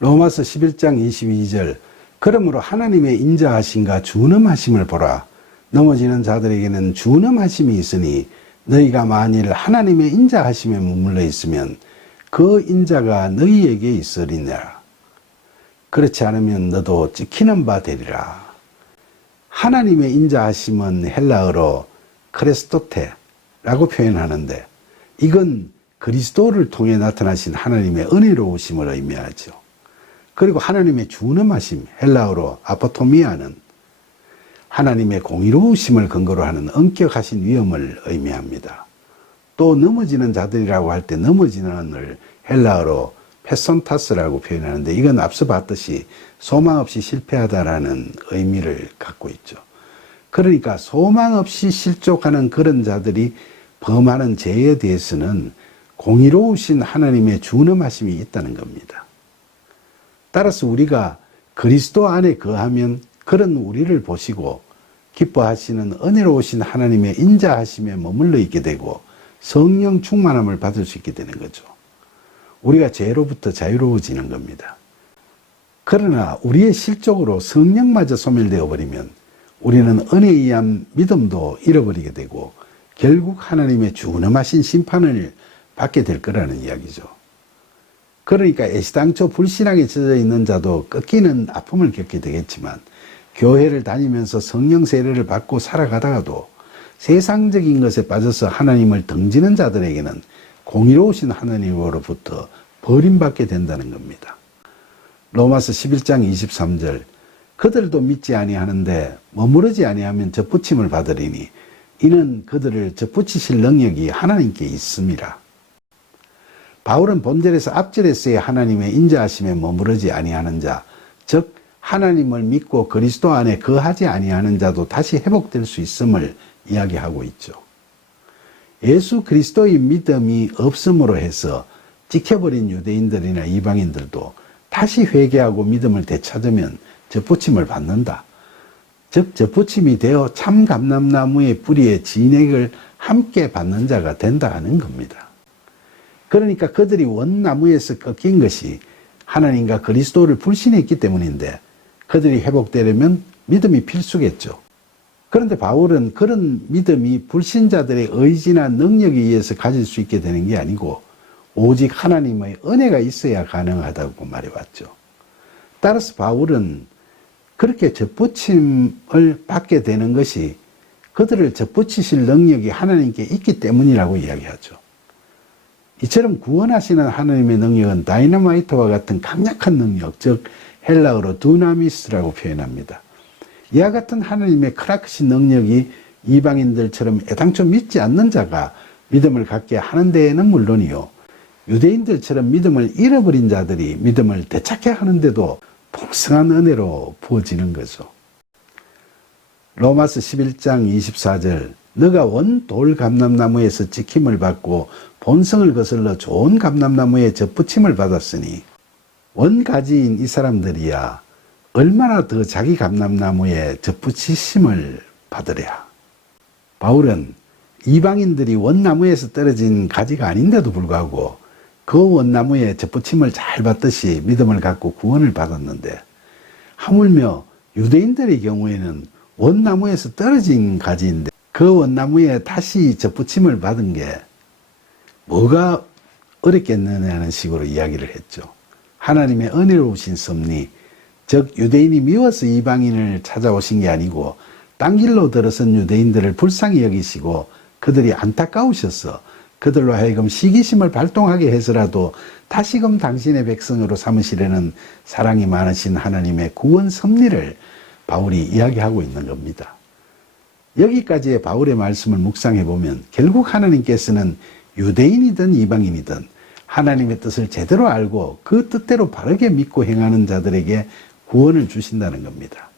로마서 11장 22절 그러므로 하나님의 인자하심과 준엄하심을 보라. 넘어지는 자들에게는 준엄하심이 있으니 너희가 만일 하나님의 인자하심에 머물러 있으면 그 인자가 너희에게 있으리니라. 그렇지 않으면 너도 찍히는 바 되리라. 하나님의 인자하심은 헬라어로 크레스토테라고 표현하는데 이건 그리스도를 통해 나타나신 하나님의 은혜로우심을 의미하죠. 그리고 하나님의 준엄하심 헬라어로 아포토미아는 하나님의 공의로우심을 근거로 하는 엄격하신 위엄을 의미합니다. 또 넘어지는 자들이라고 할 때 넘어지는을 헬라어로 페손타스라고 표현하는데 이건 앞서 봤듯이 소망 없이 실패하다라는 의미를 갖고 있죠. 그러니까 소망 없이 실족하는 그런 자들이 범하는 죄에 대해서는 공의로우신 하나님의 준엄하심이 있다는 겁니다. 따라서 우리가 그리스도 안에 거하면 그런 우리를 보시고 기뻐하시는 은혜로우신 하나님의 인자하심에 머물러 있게 되고 성령 충만함을 받을 수 있게 되는 거죠. 우리가 죄로부터 자유로워지는 겁니다. 그러나 우리의 실족으로 성령마저 소멸되어 버리면 우리는 은혜에 의한 믿음도 잃어버리게 되고 결국 하나님의 준엄하신 심판을 받게 될 거라는 이야기죠. 그러니까 애시당초 불신앙에 젖어 있는 자도 꺾이는 아픔을 겪게 되겠지만 교회를 다니면서 성령 세례를 받고 살아가다가도 세상적인 것에 빠져서 하나님을 등지는 자들에게는 공의로우신 하나님으로부터 버림받게 된다는 겁니다. 로마서 11장 23절 그들도 믿지 아니하는데 머무르지 아니하면 접붙임을 받으리니 이는 그들을 접붙이실 능력이 하나님께 있습니다. 바울은 본절에서 앞절에서의 하나님의 인자하심에 머무르지 아니하는 자, 즉 하나님을 믿고 그리스도 안에 거하지 아니하는 자도 다시 회복될 수 있음을 이야기하고 있죠. 예수 그리스도의 믿음이 없음으로 해서 찍혀버린 유대인들이나 이방인들도 다시 회개하고 믿음을 되찾으면 접붙임을 받는다. 즉 접붙임이 되어 참 감람나무의 뿌리에 진액을 함께 받는 자가 된다 하는 겁니다. 그러니까 그들이 원나무에서 꺾인 것이 하나님과 그리스도를 불신했기 때문인데 그들이 회복되려면 믿음이 필수겠죠. 그런데 바울은 그런 믿음이 불신자들의 의지나 능력에 의해서 가질 수 있게 되는 게 아니고 오직 하나님의 은혜가 있어야 가능하다고 말해왔죠. 따라서 바울은 그렇게 접붙임을 받게 되는 것이 그들을 접붙이실 능력이 하나님께 있기 때문이라고 이야기하죠. 이처럼 구원하시는 하나님의 능력은 다이너마이트와 같은 강력한 능력, 즉 헬라어로 두나미스라고 표현합니다. 이와 같은 하나님의 크라크신 능력이 이방인들처럼 애당초 믿지 않는 자가 믿음을 갖게 하는 데에는 물론이요. 유대인들처럼 믿음을 잃어버린 자들이 믿음을 되찾게 하는데도 풍성한 은혜로 부어지는 거죠. 로마서 11장 24절 너가 원 돌 감람나무에서 지킴을 받고 본성을 거슬러 좋은 감람나무에 접붙임을 받았으니 원가지인 이 사람들이야 얼마나 더 자기 감람나무에 접붙이심을 받으랴. 바울은 이방인들이 원나무에서 떨어진 가지가 아닌데도 불구하고 그 원나무에 접붙임을 잘 받듯이 믿음을 갖고 구원을 받았는데 하물며 유대인들의 경우에는 원나무에서 떨어진 가지인데 그 원나무에 다시 접붙임을 받은 게 뭐가 어렵겠느냐는 식으로 이야기를 했죠. 하나님의 은혜로우신 섭리, 즉 유대인이 미워서 이방인을 찾아오신 게 아니고 딴 길로 들어선 유대인들을 불쌍히 여기시고 그들이 안타까우셔서 그들로 하여금 시기심을 발동하게 해서라도 다시금 당신의 백성으로 삼으시려는 사랑이 많으신 하나님의 구원 섭리를 바울이 이야기하고 있는 겁니다. 여기까지의 바울의 말씀을 묵상해 보면 결국 하나님께서는 유대인이든 이방인이든 하나님의 뜻을 제대로 알고 그 뜻대로 바르게 믿고 행하는 자들에게 구원을 주신다는 겁니다.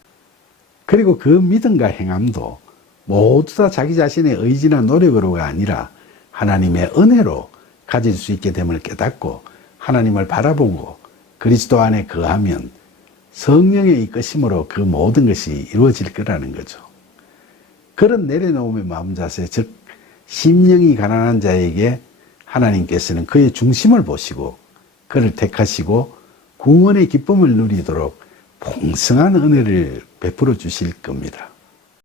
그리고 그 믿음과 행함도 모두 다 자기 자신의 의지나 노력으로가 아니라 하나님의 은혜로 가질 수 있게 됨을 깨닫고 하나님을 바라보고 그리스도 안에 거하면 성령의 이끄심으로 그 모든 것이 이루어질 거라는 거죠. 그런 내려놓음의 마음 자세, 즉 심령이 가난한 자에게 하나님께서는 그의 중심을 보시고 그를 택하시고 구원의 기쁨을 누리도록 풍성한 은혜를 베풀어 주실 겁니다.